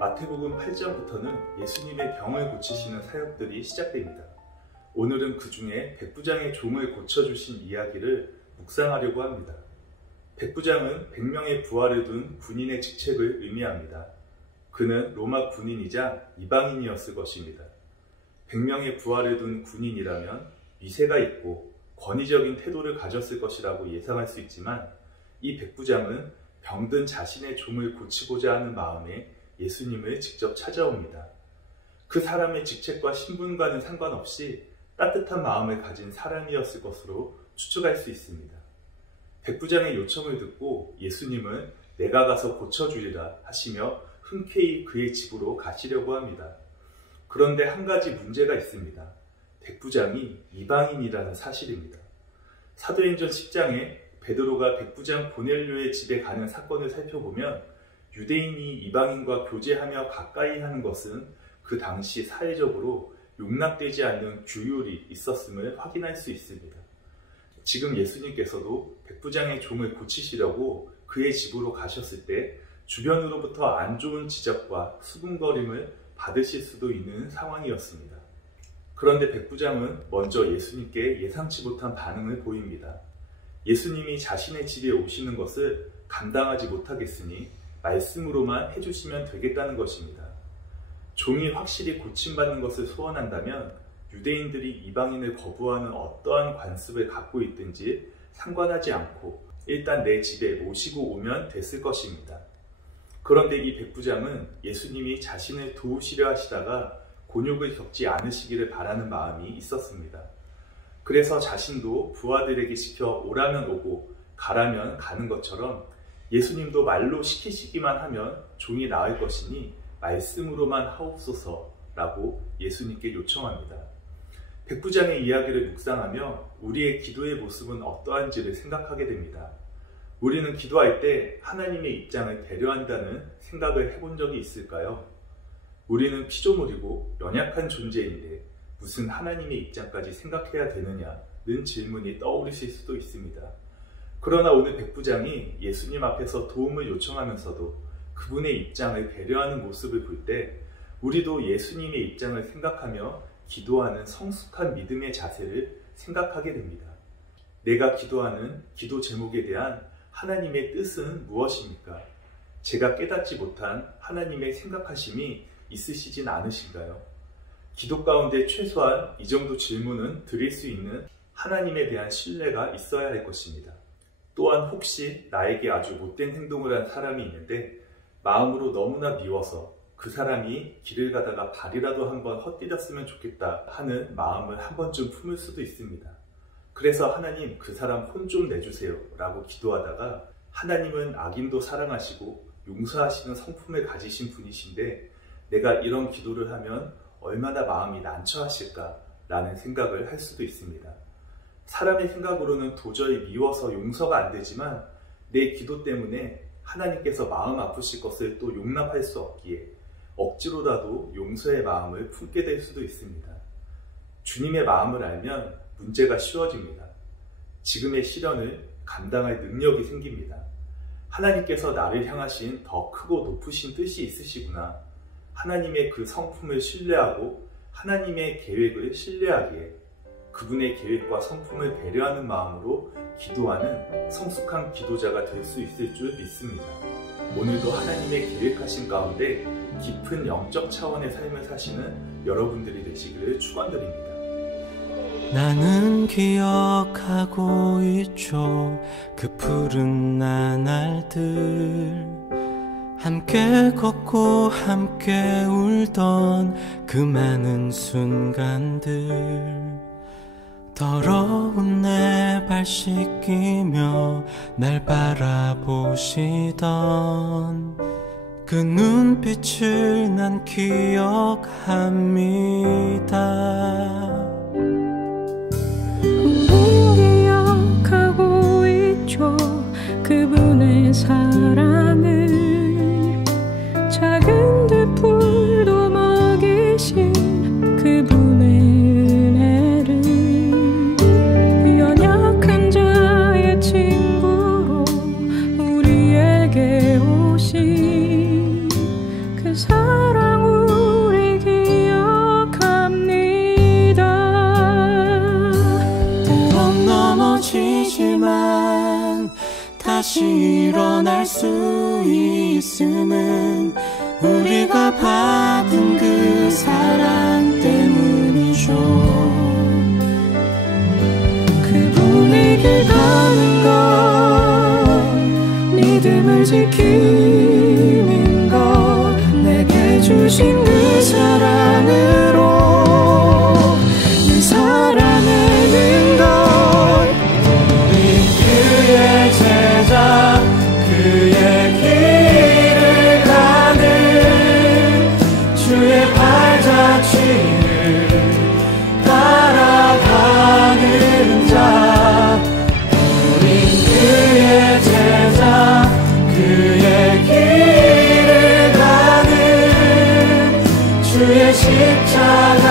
마태복음 8장부터는 예수님의 병을 고치시는 사역들이 시작됩니다. 오늘은 그 중에 백부장의 종을 고쳐주신 이야기를 묵상하려고 합니다. 백부장은 100명의 부하를 둔 군인의 직책을 의미합니다. 그는 로마 군인이자 이방인이었을 것입니다. 100명의 부하를 둔 군인이라면 위세가 있고 권위적인 태도를 가졌을 것이라고 예상할 수 있지만 이 백부장은 병든 자신의 종을 고치고자 하는 마음에 예수님을 직접 찾아옵니다. 그 사람의 직책과 신분과는 상관없이 따뜻한 마음을 가진 사람이었을 것으로 추측할 수 있습니다. 백부장의 요청을 듣고 예수님은 내가 가서 고쳐주리라 하시며 흔쾌히 그의 집으로 가시려고 합니다. 그런데 한 가지 문제가 있습니다. 백부장이 이방인이라는 사실입니다. 사도행전 10장에 베드로가 백부장 고넬료의 집에 가는 사건을 살펴보면 유대인이 이방인과 교제하며 가까이 하는 것은 그 당시 사회적으로 용납되지 않는 규율이 있었음을 확인할 수 있습니다. 지금 예수님께서도 백부장의 종을 고치시려고 그의 집으로 가셨을 때 주변으로부터 안 좋은 지적과 수군거림을 받으실 수도 있는 상황이었습니다. 그런데 백부장은 먼저 예수님께 예상치 못한 반응을 보입니다. 예수님이 자신의 집에 오시는 것을 감당하지 못하겠으니 말씀으로만 해주시면 되겠다는 것입니다. 종이 확실히 고침받는 것을 소원한다면 유대인들이 이방인을 거부하는 어떠한 관습을 갖고 있든지 상관하지 않고 일단 내 집에 모시고 오면 됐을 것입니다. 그런데 이 백부장은 예수님이 자신을 도우시려 하시다가 곤욕을 겪지 않으시기를 바라는 마음이 있었습니다. 그래서 자신도 부하들에게 시켜 오라면 오고 가라면 가는 것처럼 예수님도 말로 시키시기만 하면 종이 나을 것이니 말씀으로만 하옵소서라고 예수님께 요청합니다. 백부장의 이야기를 묵상하며 우리의 기도의 모습은 어떠한지를 생각하게 됩니다. 우리는 기도할 때 하나님의 입장을 배려한다는 생각을 해본 적이 있을까요? 우리는 피조물이고 연약한 존재인데 무슨 하나님의 입장까지 생각해야 되느냐는 질문이 떠오르실 수도 있습니다. 그러나 오늘 백부장이 예수님 앞에서 도움을 요청하면서도 그분의 입장을 배려하는 모습을 볼 때 우리도 예수님의 입장을 생각하며 기도하는 성숙한 믿음의 자세를 생각하게 됩니다. 내가 기도하는 기도 제목에 대한 하나님의 뜻은 무엇입니까? 제가 깨닫지 못한 하나님의 생각하심이 있으시진 않으신가요? 기도 가운데 최소한 이 정도 질문은 드릴 수 있는 하나님에 대한 신뢰가 있어야 할 것입니다. 또한 혹시 나에게 아주 못된 행동을 한 사람이 있는데 마음으로 너무나 미워서 그 사람이 길을 가다가 발이라도 한번 헛디뎠으면 좋겠다 하는 마음을 한 번쯤 품을 수도 있습니다. 그래서 하나님 그 사람 혼 좀 내주세요 라고 기도하다가 하나님은 악인도 사랑하시고 용서하시는 성품을 가지신 분이신데 내가 이런 기도를 하면 얼마나 마음이 난처하실까 라는 생각을 할 수도 있습니다. 사람의 생각으로는 도저히 미워서 용서가 안 되지만 내 기도 때문에 하나님께서 마음 아프실 것을 또 용납할 수 없기에 억지로라도 용서의 마음을 품게 될 수도 있습니다. 주님의 마음을 알면 문제가 쉬워집니다. 지금의 시련을 감당할 능력이 생깁니다. 하나님께서 나를 향하신 더 크고 높으신 뜻이 있으시구나. 하나님의 그 성품을 신뢰하고 하나님의 계획을 신뢰하기에 그분의 계획과 성품을 배려하는 마음으로 기도하는 성숙한 기도자가 될 수 있을 줄 믿습니다. 오늘도 하나님의 계획하신 가운데 깊은 영적 차원의 삶을 사시는 여러분들이 되시기를 축원드립니다. 나는 기억하고 있죠. 그 푸른 나날들 함께 걷고 함께 울던 그 많은 순간들 더러운 내 발 씻기며 날 바라보시던 그 눈빛을 난 기억합니다. 우린 기억하고 있죠. 그분의 사랑을 작은 들풀도 먹이신 그분의 은혜를 연약한 자의 친구로 우리에게 오신 그 사랑 다시 일어날 수 있음은 우리가 받은 그 사랑 때문이죠. 그분의 길 가는 것, 믿음을 지키는 것, 내게 주신 그 사랑으로 늘 살아내는 것. 우리 그의 제자, 그의 길을 가는 주의 발자취를 따라가는 자. 우린 그의 제자, 그의 길을 가는 주의 십자가